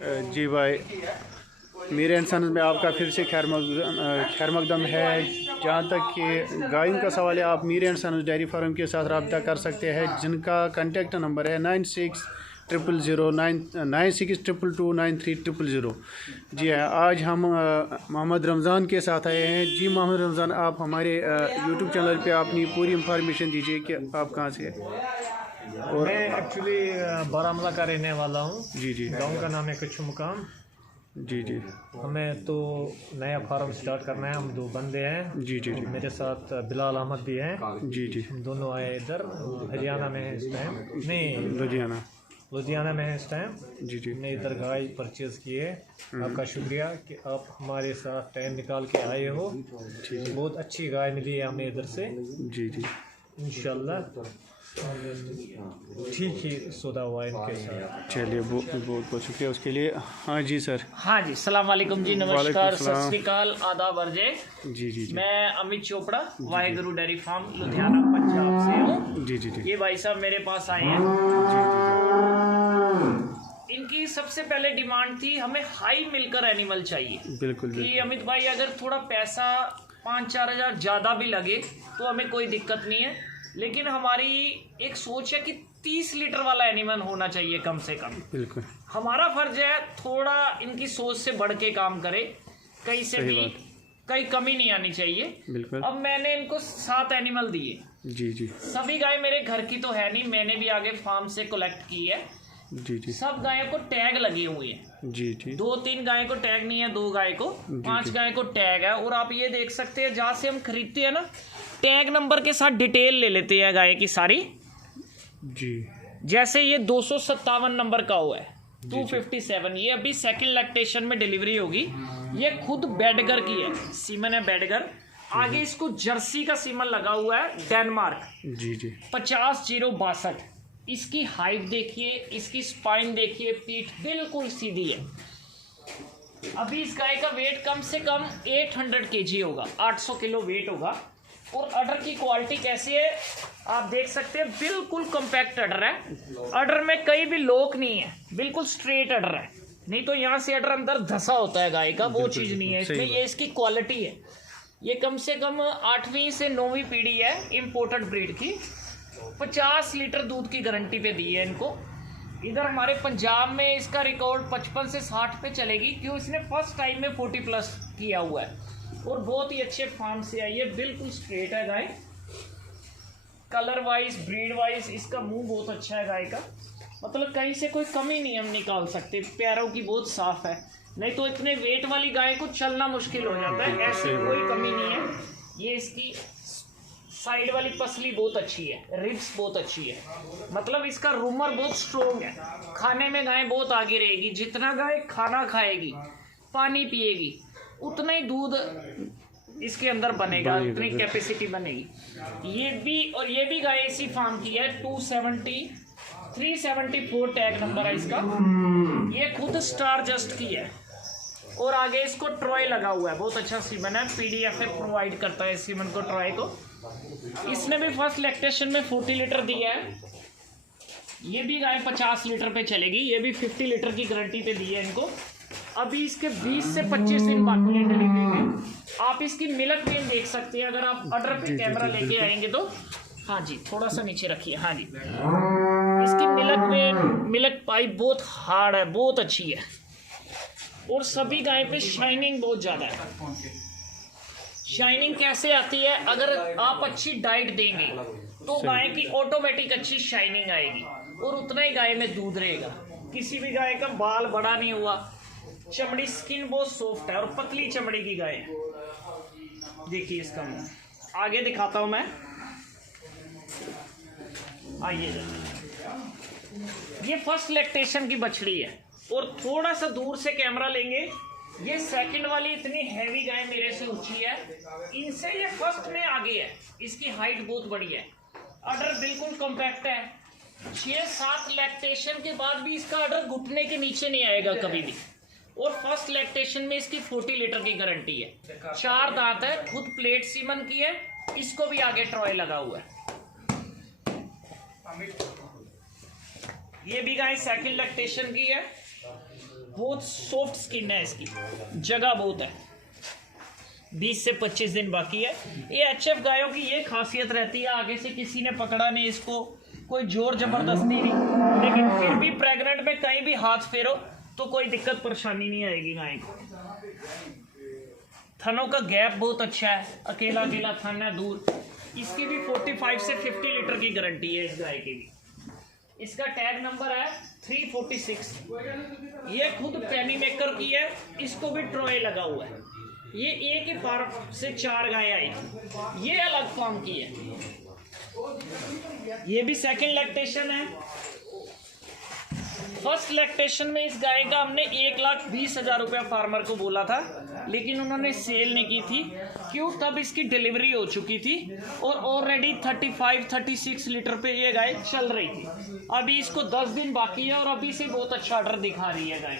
जी भाई, Mir and sons में आपका फिर से खैर मकदम है। जहाँ तक कि गायों का सवाल है, आप Mir and sons dairy farm के साथ रब्ता कर सकते हैं, जिनका कॉन्टेक्ट नंबर है 96000962229300। जी हाँ, आज हम मोहम्मद रमज़ान के साथ आए हैं। जी मोहम्मद रमज़ान, आप हमारे यूट्यूब चैनल पे अपनी पूरी इंफॉर्मेशन दीजिए कि आप कहाँ से हैं। और मैं एक्चुअली बारामूला का रहने वाला हूँ। जी जी, गांव का नाम है कच्छु मुकाम। जी जी, हमें तो नया फार्म स्टार्ट करना है। हम दो बंदे हैं। जी जी जी, मेरे साथ बिलाल अहमद भी हैं। जी जी, हम दोनों आए इधर हरियाणा में हैं इस टाइम, नहीं लुधियाना में है इस टाइम। जी जी, हमने इधर गाय परचेज़ की है। आपका शुक्रिया कि आप हमारे साथ टाइम निकाल के आए हो। बहुत अच्छी गाय मिली है हमें इधर से। जी जी, इंशाल्लाह ठीक ही सौदा हुआ इनके साथ। चलिए बहुत बहुत शुक्रिया उसके लिए। हाँ जी सर। हाँ जी, सलाम वालेकुम जी, नमस्कार, सत श्री अकाल, आदाब अर्जे। जी जी जी, मैं अमित चोपड़ा वाहेगुरु डेयरी फार्म लुधियाना पंजाब से हूँ। जी जी जी, ये भाई साहब मेरे पास आए हैं। जी इनकी सबसे पहले डिमांड थी, हमें हाई मिलकर एनिमल चाहिए। बिल्कुल कि बिल्कुल, अमित भाई अगर थोड़ा पैसा 5-4 हज़ार ज़्यादा भी लगे तो हमें कोई दिक्कत नहीं है, लेकिन हमारी एक सोच है कि 30 लीटर वाला एनिमल होना चाहिए कम से कम। बिल्कुल हमारा फर्ज है थोड़ा इनकी सोच से बढ़ के काम करे, कहीं से सही भी बात। कहीं कमी नहीं आनी चाहिए। बिल्कुल, अब मैंने इनको 7 एनिमल दिए। जी जी, सभी गाय मेरे घर की तो है नहीं, मैंने भी आगे फार्म से कलेक्ट की है। जी जी, सब गायों को टैग लगे हुए हैं। जी जी, 2-3 गाय को टैग नहीं है, 2 गाय को, 5 गाय को टैग है। और आप ये देख सकते हैं, जहाँ से हम खरीदते हैं ना, टैग नंबर के साथ डिटेल ले लेते हैं गाय की सारी। जी, जैसे ये 257 नंबर का हुआ है, 257, ये अभी सेकंड लैक्टेशन में डिलीवरी होगी। ये खुद बेडगर की है, सीमन है बेडगर। आगे इसको जर्सी का सीमन लगा हुआ है, डेनमार्क, जी जी, 50-062। इसकी हाइट देखिए, इसकी स्पाइन देखिए, पीठ बिल्कुल सीधी है। अभी इस गाय का वेट कम से कम 800 kg होगा, 800 किलो वेट होगा। और अडर की क्वालिटी कैसी है आप देख सकते हैं, बिल्कुल कॉम्पैक्ट अडर है। अडर में कहीं भी लोक नहीं है, बिल्कुल स्ट्रेट अडर है। नहीं तो यहाँ से अडर अंदर धसा होता है गाय का, वो चीज़ नहीं है इसमें। ये इसकी क्वालिटी है। ये कम से कम 8वीं से 9वीं पीढ़ी है इम्पोर्टेड ब्रीड की। 50 लीटर दूध की गारंटी पे दी है इनको। इधर हमारे पंजाब में इसका रिकॉर्ड 55 से 60 पे चलेगी, क्यों इसने फर्स्ट टाइम में 40+ किया हुआ है। और बहुत ही अच्छे फार्म से आई है, बिल्कुल स्ट्रेट है गाय। कलर वाइज, ब्रीड वाइज इसका मुंह बहुत अच्छा है गाय का, मतलब कहीं से कोई कमी नहीं हम निकाल सकते। पैरों की बहुत साफ है, नहीं तो इतने वेट वाली गाय को चलना मुश्किल हो जाता है। ऐसी कोई कमी नहीं है। ये इसकी साइड वाली पसली बहुत अच्छी है, रिब्स बहुत अच्छी है, मतलब इसका रूमर बहुत स्ट्रोंग है। खाने में गाय बहुत आगे रहेगी। जितना गाय खाना खाएगी, पानी पिएगी, उतना ही दूध इसके अंदर बनेगा, उतनी कैपेसिटी बनेगी। ये भी गाय इसी फार्म की है। 374 टैग नंबर है इसका। ये खुद स्टार जस्ट की है। और आगे इसको ट्रॉय लगा हुआ है, बहुत अच्छा सीमन है। PDFA प्रोवाइड करता है इस सीमन को, ट्रॉय को। इसने भी फर्स्ट लैक्टेशन में 40 लीटर दिया है। ये भी गाय 50 लीटर पे चलेगी। ये भी 50 लीटर की गारंटी पे दी है इनको। अभी इसके 20 से 25 दिन बाकी है डिलीवरी में। आप इसकी मिल्क वेन देख सकते हैं, अगर आप अडर पे कैमरा लेके आएंगे तो। हाँ जी, थोड़ा सा नीचे रखिए। हाँ जी, इसकी मिल्क वेन, मिल्क पाइप बहुत हार्ड है, बहुत अच्छी है। और सभी गाय पे शाइनिंग बहुत ज़्यादा है। शाइनिंग कैसे आती है? अगर आप अच्छी डाइट देंगे तो गाय की ऑटोमेटिक अच्छी शाइनिंग आएगी, और उतना ही गाय में दूध रहेगा। किसी भी गाय का बाल बड़ा नहीं हुआ, चमड़ी, स्किन बहुत सॉफ्ट है और पतली चमड़ी की गाय है। देखिए इसका मुंह आगे दिखाता हूं मैं, आइए। ये फर्स्ट लैक्टेशन की बछड़ी है। और थोड़ा सा दूर से कैमरा लेंगे, ये सेकंड वाली इतनी हैवी गाय मेरे से ऊंची है, इनसे ये फर्स्ट में आगे है। इसकी हाइट बहुत बड़ी है, अडर बिल्कुल कॉम्पैक्ट है। 6-7 लैक्टेशन के बाद भी इसका अडर घुटने के नीचे नहीं आएगा कभी भी। और फर्स्ट लैक्टेशन में इसकी 40 लीटर की गारंटी है। 4 दांत है, खुद प्लेट सीमन की है। इसको भी आगे ट्रॉय लगा हुआ है। ये भी गाय सेकंड लैक्टेशन की है। बहुत सॉफ्ट स्किन है इसकी, जगह बहुत है। 20 से 25 दिन बाकी है। ये HF गायों की ये खासियत रहती है, आगे से किसी ने पकड़ा नहीं इसको, कोई जोर जबरदस्ती नहीं, लेकिन फिर भी प्रेग्नेंट में कहीं भी हाथ फेरो तो कोई दिक्कत परेशानी नहीं आएगी गाय को। थनों का गैप बहुत अच्छा है, अकेला अकेला थन है दूर। इसकी भी 45 से 50 लीटर की गारंटी है इस गाय की भी। इसका टैग नंबर है 346। ये खुद पैनी मेकर की है, इसको भी ट्रॉय लगा हुआ है। ये एक ही फार्म से 4 गाय आई, ये अलग फार्म की है। ये भी सेकंड लैक्टेशन है। फर्स्ट लैक्टेशन में इस गाय का हमने 1,20,000 रुपया फार्मर को बोला था, लेकिन उन्होंने सेल नहीं की थी। क्यों? तब इसकी डिलीवरी हो चुकी थी और ऑलरेडी 35-36 लीटर पे ये गाय चल रही थी। अभी इसको 10 दिन बाकी है और अभी से बहुत अच्छा ऑर्डर दिखा रही है गाय।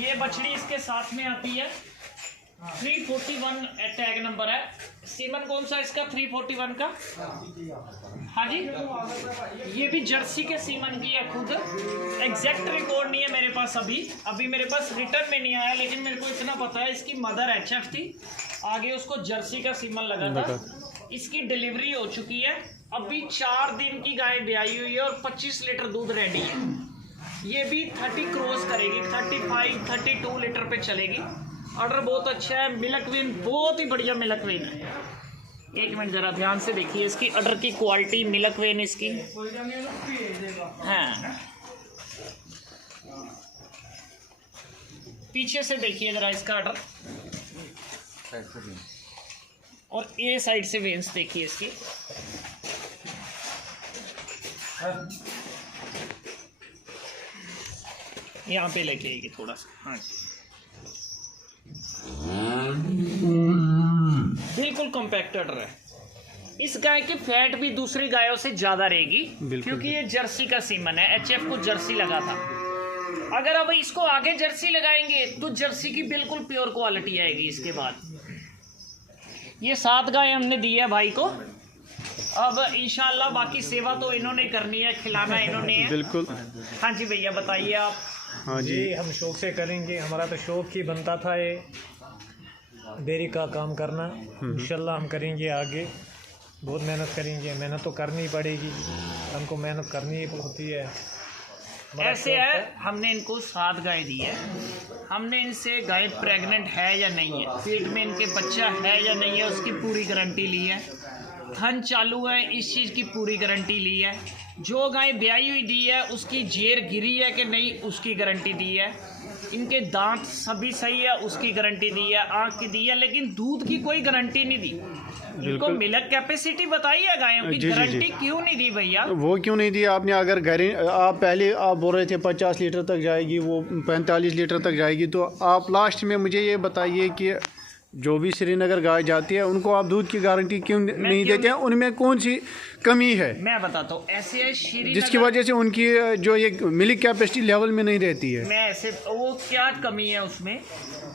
ये बछड़ी इसके साथ में आती है, 341 टैग नंबर है। सीमन कौन सा इसका 341 का? हाँ जी, ये भी जर्सी के सीमन की है खुद। एग्जैक्ट रिकॉर्ड नहीं है मेरे पास, अभी मेरे पास रिटर्न में नहीं आया, लेकिन मेरे को इतना पता है इसकी मदर HF थी, आगे उसको जर्सी का सीमन लगा था। इसकी डिलीवरी हो चुकी है, अभी 4 दिन की गाय ब्याई हुई है और 25 लीटर दूध रेडी है। ये भी 30 क्रॉस करेगी, 35-32 लीटर पे चलेगी। ऑर्डर बहुत अच्छा है। मिल्क वेन बहुत ही बढ़िया मिल्क वेन है। एक मिनट जरा ध्यान से देखिए इसकी ऑर्डर की क्वालिटी, मिल्क वेन इसकी। हाँ, पीछे से देखिए जरा इसका ऑर्डर, और ये साइड से वेन्स देखिए इसकी। यहाँ पे लेके आएगी थोड़ा सा। हाँ जी, बिल्कुल कॉम्पैक्ट ऑर्डर है। इस गाय की फैट भी दूसरी गायों से ज्यादा रहेगी, क्योंकि ये जर्सी का सीमन है। HF को जर्सी लगा था। अगर अब इसको आगे जर्सी लगाएंगे तो जर्सी की बिल्कुल प्योर क्वालिटी आएगी। इसके बाद ये 7 गाय हमने दी है भाई को। अब इंशाल्लाह बाकी सेवा तो इन्होंने करनी है, खिलाना इन्होंने है। बिल्कुल। हाँ जी भैया बताइए आप। हाँ जी, हम शौक से करेंगे, हमारा तो शौक ही बनता था ये डेयरी का काम करना। इंशाल्लाह हम करेंगे आगे, बहुत मेहनत करेंगे। मेहनत तो करनी ही पड़ेगी, हमको मेहनत करनी ही होती है। ऐसे है, हमने इनको 7 गाय दी है। हमने इनसे गाय प्रेग्नेंट है या नहीं है, पेट में इनके बच्चा है या नहीं है, उसकी पूरी गारंटी ली है। थन चालू है, इस चीज़ की पूरी गारंटी ली है। जो गाय ब्याई हुई दी है उसकी जेर गिरी है कि नहीं, उसकी गारंटी दी है। इनके दांत सभी सही है, उसकी गारंटी दी है। आँख की दी है, लेकिन दूध की कोई गारंटी नहीं दी। इनको मिल्क कैपेसिटी बताई है गायों की, गारंटी क्यों नहीं दी भैया? वो क्यों नहीं दी आपने? अगर आप पहले आप बोल रहे थे 50 लीटर तक जाएगी, वो 45 लीटर तक जाएगी, तो आप लास्ट में मुझे ये बताइए कि जो भी श्रीनगर गाय जाती है उनको आप दूध की गारंटी क्यों नहीं देते हैं? उनमें कौन सी कमी है? मैं बताता हूँ, ऐसे है श्रीनगर, जिसकी वजह से उनकी जो ये मिल्क कैपेसिटी लेवल में नहीं रहती है। मैं ऐसे, वो क्या कमी है उसमें?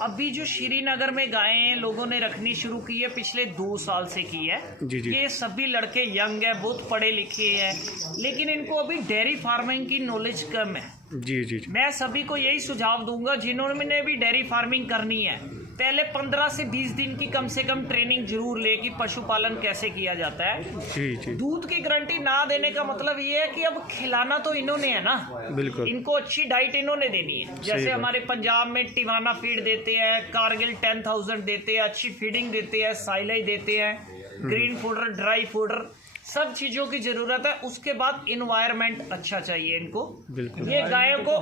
अभी जो श्रीनगर में गायें लोगों ने रखनी शुरू की है पिछले 2 साल से की है। जी जी। ये सभी लड़के यंग है, बहुत पढ़े लिखे हैं, लेकिन इनको अभी डेयरी फार्मिंग की नॉलेज कम है। जी जी जी। मैं सभी को यही सुझाव दूंगा जिन्होंने भी डेयरी फार्मिंग करनी है, पहले 15 से 20 दिन की कम से कम ट्रेनिंग जरूर ले कि पशुपालन कैसे किया जाता है। जी जी। दूध की गारंटी ना देने का मतलब ये है कि अब खिलाना तो इन्होंने है ना, बिल्कुल। इनको अच्छी डाइट इन्होंने देनी है। जैसे हमारे पंजाब में टिवाना फीड देते हैं, कारगिल 10,000 देते हैं, अच्छी फीडिंग देते हैं, साइलाई देते हैं, ग्रीन फूडर, ड्राई फूडर, सब चीजों की जरूरत है। उसके बाद इन्वायरमेंट अच्छा चाहिए इनको। बिल्कुल। ये गायों को,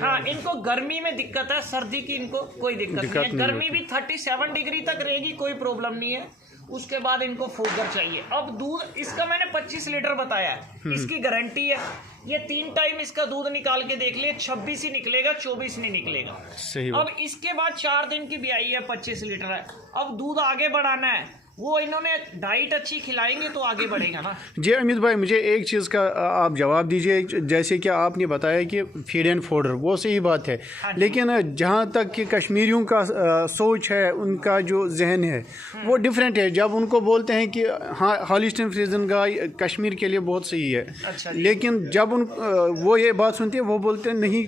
हाँ, इनको गर्मी में दिक्कत है, सर्दी की इनको कोई दिक्कत नहीं है। गर्मी भी 37 डिग्री तक रहेगी, कोई प्रॉब्लम नहीं है। उसके बाद इनको फोगर चाहिए। अब दूध इसका मैंने 25 लीटर बताया है, इसकी गारंटी है। ये 3 टाइम इसका दूध निकाल के देख लिए, 26 ही निकलेगा, 24 नहीं निकलेगा। सही बात। अब इसके बाद 4 दिन की ब्याई है, 25 लीटर है। अब दूध आगे बढ़ाना है, वो इन्होंने डाइट अच्छी खिलाएंगे तो आगे बढ़ेगा ना। जी अमित भाई, मुझे एक चीज़ का आप जवाब दीजिए। जैसे कि आपने बताया कि फीड एंड फोडर, वो सही बात है, लेकिन जहाँ तक कि कश्मीरियों का सोच है, उनका जो जहन है वो डिफरेंट है। जब उनको बोलते हैं कि हाँ हॉलिस्टीन फ्रीजन गाय कश्मीर के लिए बहुत सही है, अच्छा, लेकिन जब वो ये बात सुनते हैं वो बोलते हैं नहीं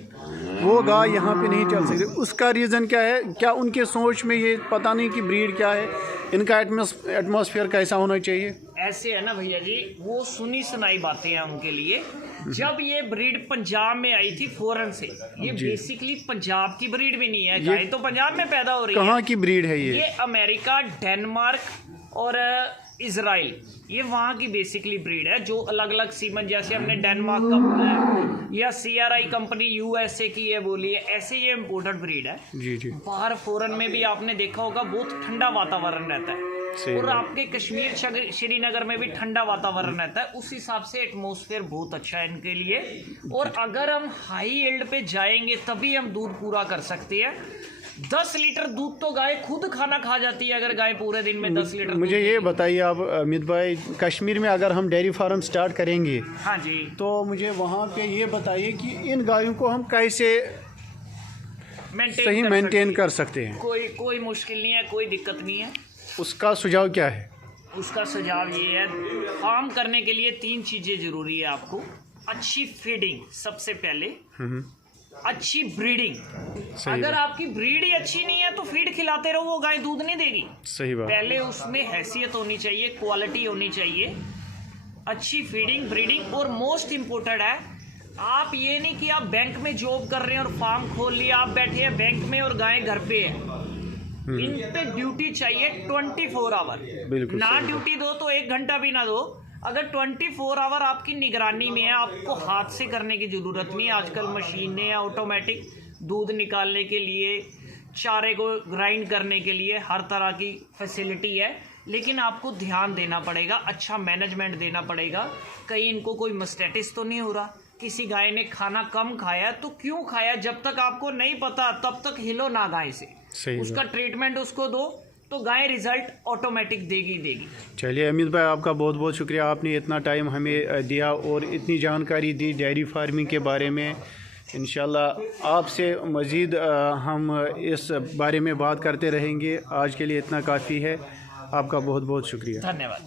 वो गाय यहाँ पे नहीं चल सकती। उसका रीज़न क्या है? क्या उनके सोच में ये पता नहीं कि ब्रीड क्या है, इनका एटमॉस्फेयर कैसा होना चाहिए? ऐसे है ना भैया जी, वो सुनी सुनाई बातें हैं उनके लिए। जब ये ब्रीड पंजाब में आई थी फॉरेन से, ये बेसिकली पंजाब की ब्रीड भी नहीं है, गाय तो पंजाब में पैदा हो रही है। कहाँ की ब्रीड है ये? अमेरिका, डेनमार्क और इजराइल, ये वहाँ की बेसिकली ब्रीड है। जो अलग अलग सीमन, जैसे हमने डेनमार्क का बोला है या CRI कंपनी USA की ये बोली है, ऐसे ये इम्पोर्टेड ब्रीड है। जी जी। बाहर फॉरेन में भी आपने देखा होगा बहुत ठंडा वातावरण रहता है, और आपके कश्मीर श्रीनगर में भी ठंडा वातावरण रहता है। उस हिसाब से एटमॉस्फेयर बहुत अच्छा है इनके लिए। और अगर हम हाई एल्ड पे जाएंगे तभी हम दूध पूरा कर सकते हैं। 10 लीटर दूध तो गाय खुद खाना खा जाती है, अगर गाय पूरे दिन में 10 लीटर। मुझे ये बताइए आप अमित भाई, कश्मीर में अगर हम डेयरी फार्म स्टार्ट करेंगे, हाँ जी, तो मुझे वहाँ पे ये बताइए कि इन गायों को हम कैसे सही मेंटेन कर सकते हैं? कोई मुश्किल नहीं है, कोई दिक्कत नहीं है। उसका सुझाव क्या है? उसका सुझाव ये है, फार्म करने के लिए 3 चीज़ें ज़रूरी है आपको। अच्छी फीडिंग सबसे पहले, अच्छी ब्रीडिंग। अगर आपकी ब्रीड ही अच्छी नहीं है तो फीड खिलाते रहो, वो गाय दूध नहीं देगी। सही बात। पहले उसमें हैसियत होनी चाहिए, क्वालिटी होनी चाहिए, अच्छी फीडिंग, ब्रीडिंग। और मोस्ट इम्पोर्टेंट है, आप ये नहीं कि आप बैंक में जॉब कर रहे हैं और फार्म खोल लिया, आप बैठे हैं बैंक में और गाय घर पे है। इन पे ड्यूटी चाहिए 24 आवर। ना ड्यूटी दो तो 1 घंटा भी ना दो। अगर 24 आवर आपकी निगरानी में है, आपको हाथ से करने की ज़रूरत नहीं है। आजकल मशीनें या ऑटोमेटिक दूध निकालने के लिए, चारे को ग्राइंड करने के लिए हर तरह की फैसिलिटी है, लेकिन आपको ध्यान देना पड़ेगा, अच्छा मैनेजमेंट देना पड़ेगा। कहीं इनको कोई मस्टैटिस तो नहीं हो रहा, किसी गाय ने खाना कम खाया तो क्यों खाया, जब तक आपको नहीं पता तब तक हिलो ना गाय से। उसका ट्रीटमेंट उसको दो तो गाय रिजल्ट ऑटोमेटिक देगी। चलिए अमित भाई, आपका बहुत बहुत शुक्रिया, आपने इतना टाइम हमें दिया और इतनी जानकारी दी डेयरी फार्मिंग के बारे में। इंशाल्लाह आपसे मज़ीद हम इस बारे में बात करते रहेंगे। आज के लिए इतना काफ़ी है। आपका बहुत बहुत शुक्रिया। धन्यवाद।